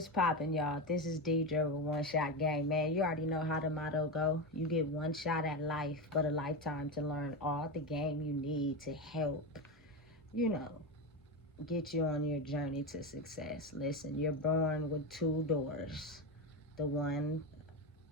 What's poppin', y'all? This is Deidre with One Shot Game. Man, you already know how the motto go. You get one shot at life, but a lifetime to learn all the game you need to help, you know, get you on your journey to success. Listen, you're born with two doors. The one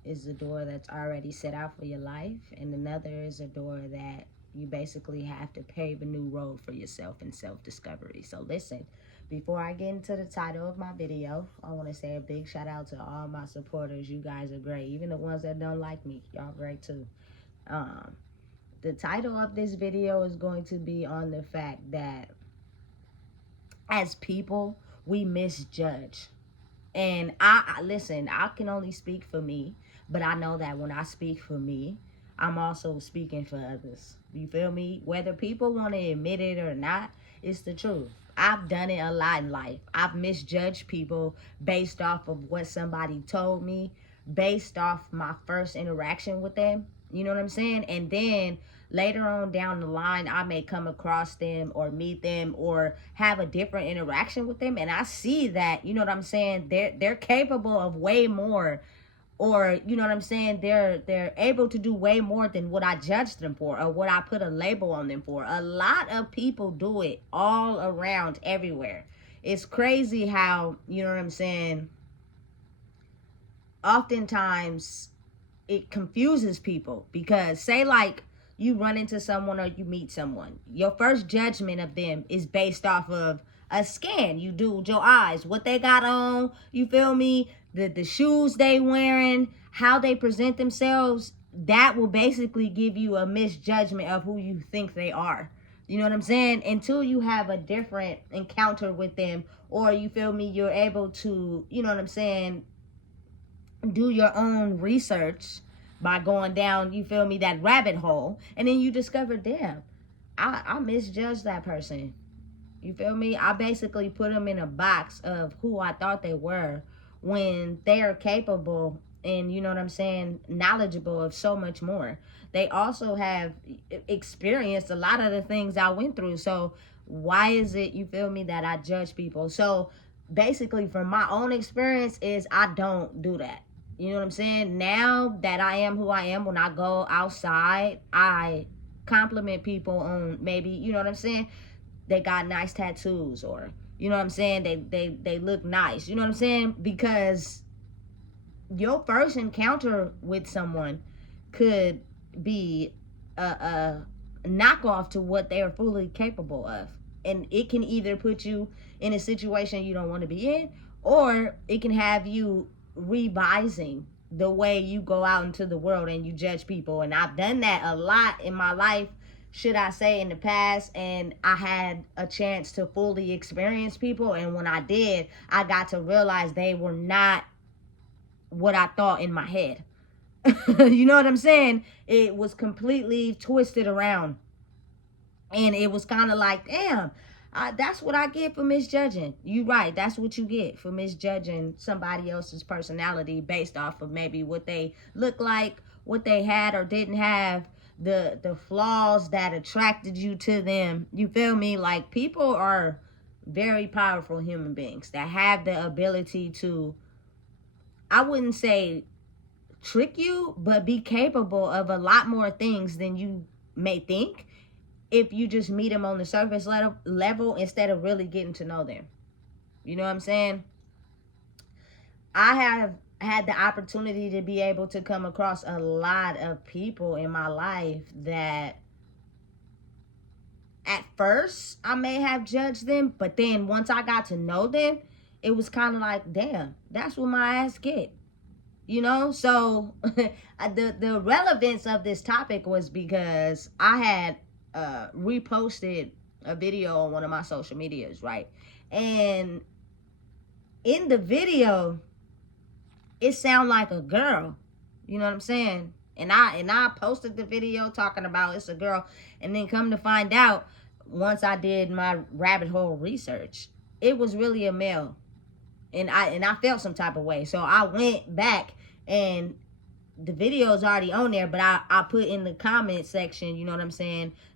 is the door that's already set out for your life, and another is a door that you basically have to pave a new road for yourself in self-discovery. So listen, before I get into the title of my video, I want to say a big shout out to all my supporters. You guys are great. Even the ones that don't like me, y'all great too. The title of this video is going to be on the fact that as people, we misjudge. And listen, I can only speak for me, but I know that when I speak for me, I'm also speaking for others. You feel me? Whether people want to admit it or not, it's the truth. I've done it a lot in life. I've misjudged people based off of what somebody told me, based off my first interaction with them. You know what I'm saying? And then later on down the line, I may come across them or meet them or have a different interaction with them, and I see that, you know what I'm saying, they're capable of way more, or you know what I'm saying, they're able to do way more than what I judged them for or what I put a label on them for. A lot of people do it all around everywhere. It's crazy how, you know what I'm saying, oftentimes it confuses people, because say like you run into someone or you meet someone, your first judgment of them is based off of a scan you do with your eyes, what they got on, you feel me, the shoes they wearing, how they present themselves. That will basically give you a misjudgment of who you think they are. You know what I'm saying? Until you have a different encounter with them, or you feel me, you're able to, you know what I'm saying, do your own research by going down, you feel me, that rabbit hole, and then you discover, damn, I misjudged that person. You feel me? I basically put them in a box of who I thought they were, when they are capable and, you know what I'm saying, knowledgeable of so much more. They also have experienced a lot of the things I went through. So why is it, you feel me, that I judge people? So basically, from my own experience, is I don't do that. You know what I'm saying? Now that I am who I am, when I go outside, I compliment people on maybe, you know what I'm saying, they got nice tattoos, or you know what I'm saying, they look nice. You know what I'm saying? Because your first encounter with someone could be a knockoff to what they are fully capable of. And it can either put you in a situation you don't want to be in, or it can have you revising the way you go out into the world and you judge people. And I've done that a lot in my life, should I say, in the past, and I had a chance to fully experience people, and when I did, I got to realize they were not what I thought in my head. You know what I'm saying? It was completely twisted around, and it was kind of like, damn, that's what I get for misjudging. You right, that's what you get for misjudging somebody else's personality based off of maybe what they look like, what they had or didn't have, the flaws that attracted you to them. You feel me? Like, people are very powerful human beings that have the ability to, I wouldn't say trick you, but be capable of a lot more things than you may think, if you just meet them on the surface level instead of really getting to know them. You know what I'm saying? I have had the opportunity to be able to come across a lot of people in my life that at first I may have judged them, but then once I got to know them, it was kind of like, damn, that's what my ass get. You know? So the relevance of this topic was because I had reposted a video on one of my social medias, right? And in the video, it sounded like a girl. You know what I'm saying? And I posted the video talking about it's a girl, and then come to find out, once I did my rabbit hole research, it was really a male. And I felt some type of way. So I went back, and the video is already on there, but I put in the comment section,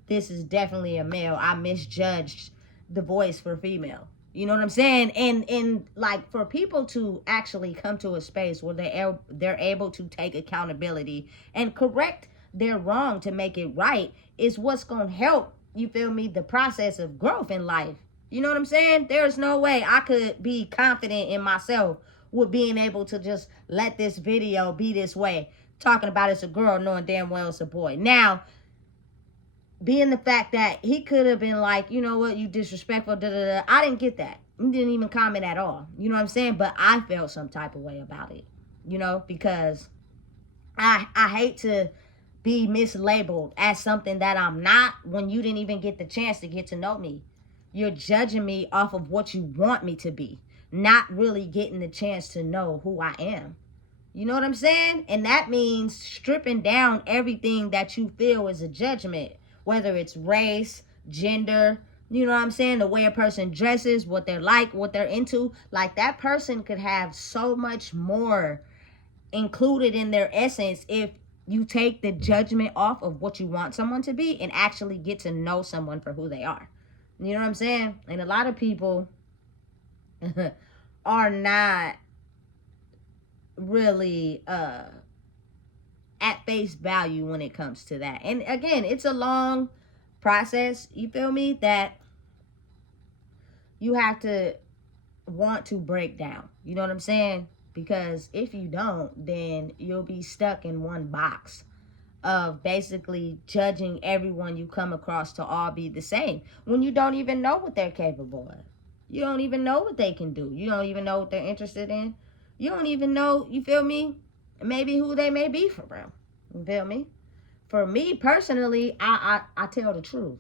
this is definitely a male. I misjudged the voice for female. You know what I'm saying? And like, for people to actually come to a space where they're able to take accountability and correct their wrong to make it right is what's gonna help, you feel me, the process of growth in life. You know what I'm saying? There's no way I could be confident in myself with being able to just let this video be this way, talking about it's a girl knowing damn well it's a boy. Now, being the fact that he could have been like, you know what, you disrespectful, da da da. I didn't get that. He didn't even comment at all. You know what I'm saying? But I felt some type of way about it, you know, because I hate to be mislabeled as something that I'm not when you didn't even get the chance to get to know me. You're judging me off of what you want me to be, not really getting the chance to know who I am. You know what I'm saying? And that means stripping down everything that you feel is a judgment, whether it's race, gender, you know what I'm saying, the way a person dresses, what they're like, what they're into. Like, that person could have so much more included in their essence if you take the judgment off of what you want someone to be and actually get to know someone for who they are. You know what I'm saying? And a lot of people are not really at face value when it comes to that. And again, it's a long process, you feel me, that you have to want to break down. You know what I'm saying? Because if you don't, then you'll be stuck in one box of basically judging everyone you come across to all be the same when you don't even know what they're capable of. You don't even know what they can do. You don't even know what they're interested in. You don't even know, you feel me, maybe who they may be for real. You feel me? For me personally, I tell the truth.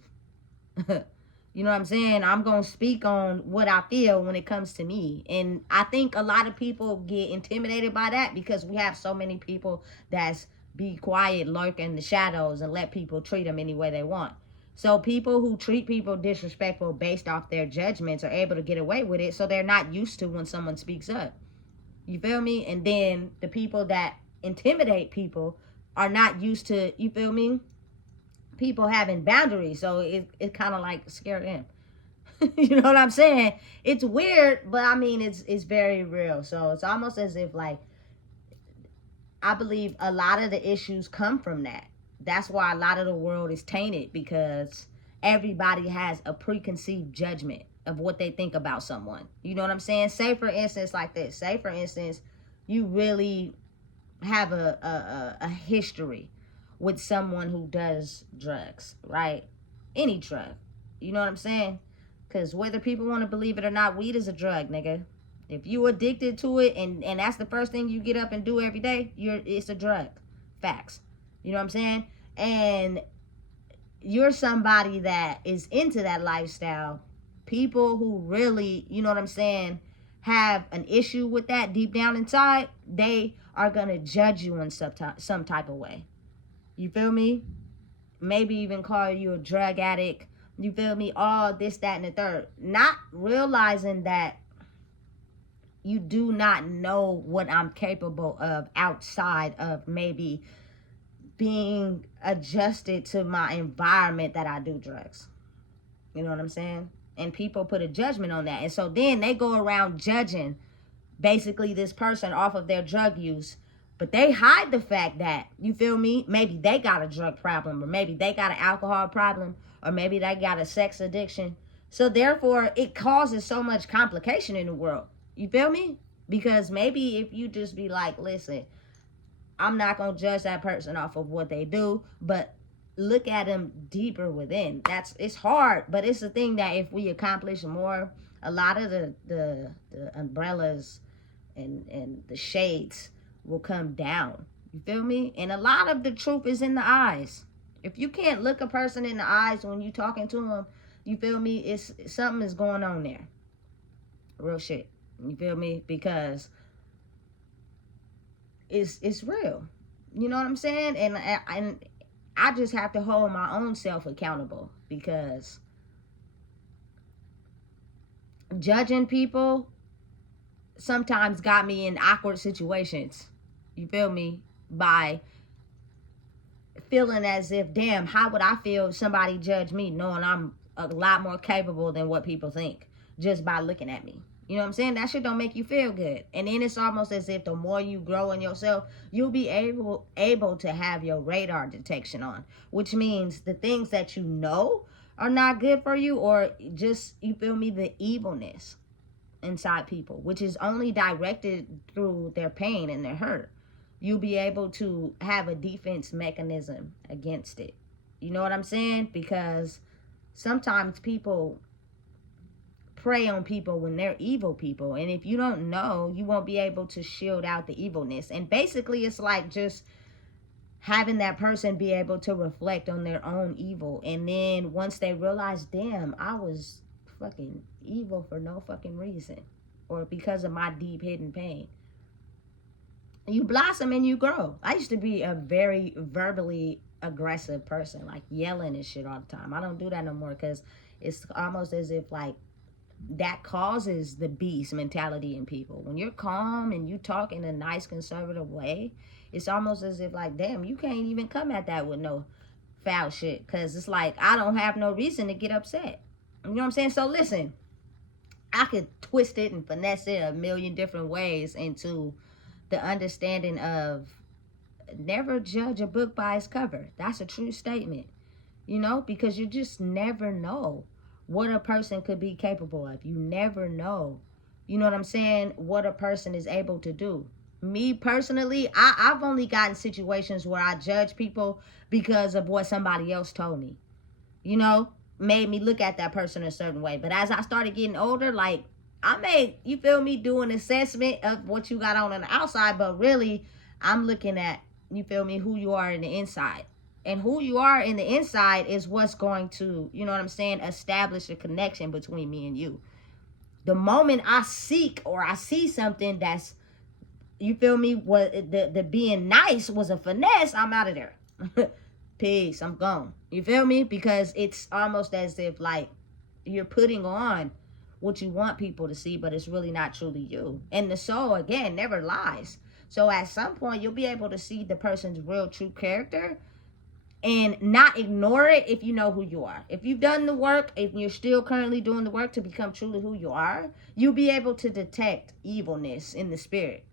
You know what I'm saying? I'm going to speak on what I feel when it comes to me. And I think a lot of people get intimidated by that because we have so many people that's be quiet, lurk in the shadows, and let people treat them any way they want. So people who treat people disrespectful based off their judgments are able to get away with it, so they're not used to when someone speaks up. You feel me? And then the people that intimidate people are not used to, you feel me, people having boundaries. So it kind of like scare them. You know what I'm saying? It's weird, but I mean, it's very real. So it's almost as if, like, I believe a lot of the issues come from that. That's why a lot of the world is tainted, because everybody has a preconceived judgment of what they think about someone. You know what I'm saying? Say for instance, like this. Say for instance, you really have a history with someone who does drugs, right? Any drug. You know what I'm saying? Because whether people want to believe it or not, weed is a drug, nigga. If you addicted to it and that's the first thing you get up and do every day, it's a drug. Facts. You know what I'm saying? And you're somebody that is into that lifestyle. People who really, you know what I'm saying, have an issue with that deep down inside, they are going to judge you in some type of way. You feel me? Maybe even call you a drug addict. You feel me? All this, that, and the third. Not realizing that you do not know what I'm capable of outside of maybe being adjusted to my environment that I do drugs. You know what I'm saying? And people put a judgment on that. And so then they go around judging basically this person off of their drug use. But they hide the fact that, you feel me, maybe they got a drug problem, or maybe they got an alcohol problem, or maybe they got a sex addiction. So therefore, it causes so much complication in the world. You feel me? Because maybe if you just be like, listen, I'm not going to judge that person off of what they do, but look at them deeper within. It's hard, but it's the thing that if we accomplish more, a lot of the umbrellas and the shades will come down. You feel me? And a lot of the truth is in the eyes. If you can't look a person in the eyes when you talking to them, you feel me? It's something is going on there. Real shit. You feel me? Because it's real. You know what I'm saying? And I just have to hold my own self accountable, because judging people sometimes got me in awkward situations. You feel me? By feeling as if, damn, how would I feel if somebody judged me, knowing I'm a lot more capable than what people think? just by looking at me. You know what I'm saying? That shit don't make you feel good. And then it's almost as if the more you grow in yourself, you'll be able to have your radar detection on, which means the things that you know are not good for you, or just, you feel me, the evilness inside people, which is only directed through their pain and their hurt. You'll be able to have a defense mechanism against it. You know what I'm saying? Because sometimes people prey on people when they're evil people, and if you don't know, you won't be able to shield out the evilness. And basically it's like just having that person be able to reflect on their own evil, and then once they realize, damn, I was fucking evil for no fucking reason, or because of my deep hidden pain, you blossom and you grow. I used to be a very verbally aggressive person, like yelling and shit all the time. I don't do that no more, because it's almost as if like that causes the beast mentality in people. When you're calm and you talk in a nice conservative way, it's almost as if like, damn, you can't even come at that with no foul shit, because it's like, I don't have no reason to get upset. You know what I'm saying? So listen, I could twist it and finesse it a million different ways into the understanding of never judge a book by its cover. That's a true statement, you know, because you just never know what a person could be capable of. You never know, you know what I'm saying, what a person is able to do. Me personally, I've only gotten situations where I judge people because of what somebody else told me, you know, made me look at that person a certain way. But as I started getting older, like, I made, you feel me, do an assessment of what you got on the outside, but really I'm looking at, you feel me, who you are in the inside. And who you are in the inside is what's going to, you know what I'm saying, establish a connection between me and you. The moment I seek or I see something that's, you feel me, what the being nice was a finesse, I'm out of there. Peace, I'm gone. You feel me? Because it's almost as if like you're putting on what you want people to see, but it's really not truly you. And the soul, again, never lies. So at some point, you'll be able to see the person's real true character and not ignore it if you know who you are. If you've done the work, if you're still currently doing the work to become truly who you are, you'll be able to detect evilness in the spirit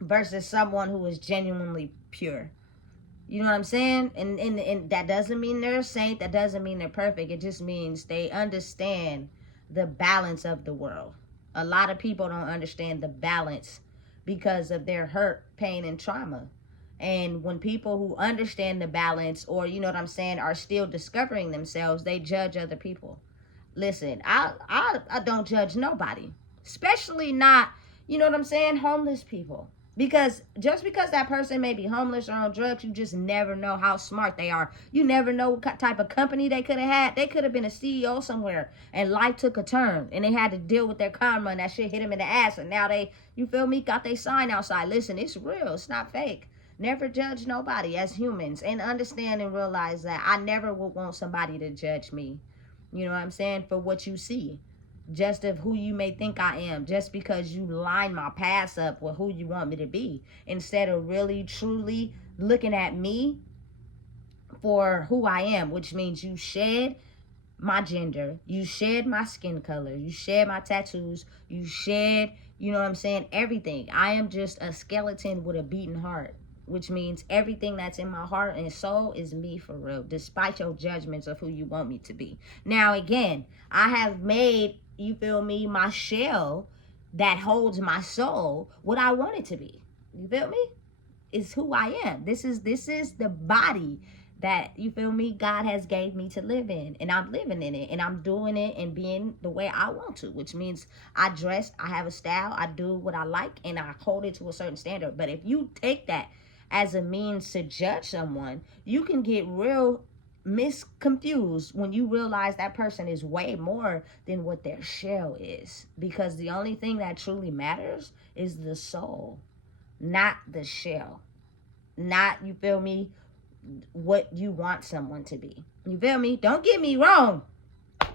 versus someone who is genuinely pure. You know what I'm saying? And that doesn't mean they're a saint. That doesn't mean they're perfect. It just means they understand the balance of the world. A lot of people don't understand the balance because of their hurt, pain, and trauma. And when people who understand the balance, or, you know what I'm saying, are still discovering themselves, they judge other people. Listen, I don't judge nobody, especially not, you know what I'm saying, homeless people. Because just because that person may be homeless or on drugs, you just never know how smart they are. You never know what type of company they could have had. They could have been a CEO somewhere and life took a turn and they had to deal with their karma and that shit hit them in the ass. And now they, you feel me, got their sign outside. Listen, it's real. It's not fake. Never judge nobody as humans, and understand and realize that I never would want somebody to judge me. You know what I'm saying? For what you see. Just of who you may think I am, just because you line my past up with who you want me to be, instead of really truly looking at me for who I am, which means you shed my gender, you shed my skin color, you shed my tattoos, you shed, you know what I'm saying, everything. I am just a skeleton with a beating heart, which means everything that's in my heart and soul is me for real, despite your judgments of who you want me to be. Now, again, I have made, you feel me, my shell that holds my soul what I want it to be. You feel me? It's who I am. This is the body that, you feel me, God has gave me to live in, and I'm living in it, and I'm doing it and being the way I want to, which means I dress, I have a style, I do what I like, and I hold it to a certain standard. But if you take that as a means to judge someone, you can get real misconfused when you realize that person is way more than what their shell is. Because the only thing that truly matters is the soul, not the shell. Not, you feel me, what you want someone to be. You feel me? Don't get me wrong.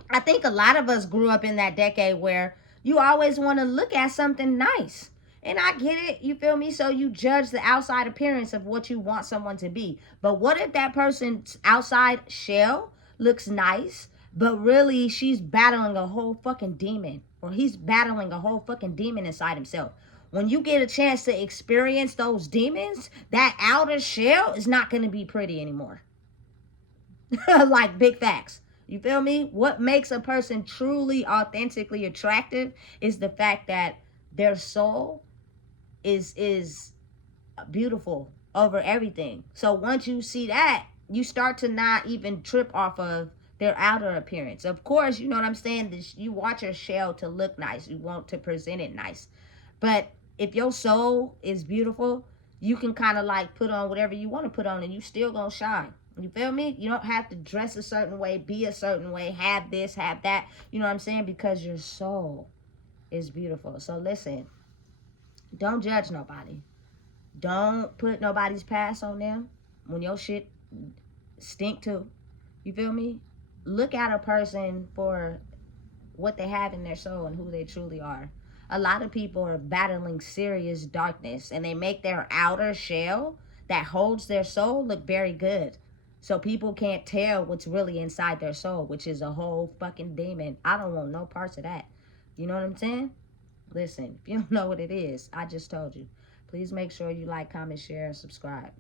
I think a lot of us grew up in that decade where you always want to look at something nice. And I get it, you feel me? So you judge the outside appearance of what you want someone to be. But what if that person's outside shell looks nice, But really, she's battling a whole fucking demon. Or he's battling a whole fucking demon inside himself. When you get a chance to experience those demons, that outer shell is not going to be pretty anymore. Like, big facts. You feel me? What makes a person truly, authentically attractive is the fact that their soul is beautiful over everything. So once you see that, you start to not even trip off of their outer appearance. Of course, you know what I'm saying? This, you want your shell to look nice. You want to present it nice. But if your soul is beautiful, you can kind of like put on whatever you want to put on and you still gonna shine. You feel me? You don't have to dress a certain way, be a certain way, have this, have that. You know what I'm saying? Because your soul is beautiful. So listen, don't judge nobody. Don't put nobody's past on them when your shit stink too. You feel me? Look at a person for what they have in their soul and who they truly are. A lot of people are battling serious darkness and they make their outer shell that holds their soul look very good. So people can't tell what's really inside their soul, which is a whole fucking demon. I don't want no parts of that. You know what I'm saying? Listen, if you don't know what it is, I just told you. Please make sure you like, comment, share, and subscribe.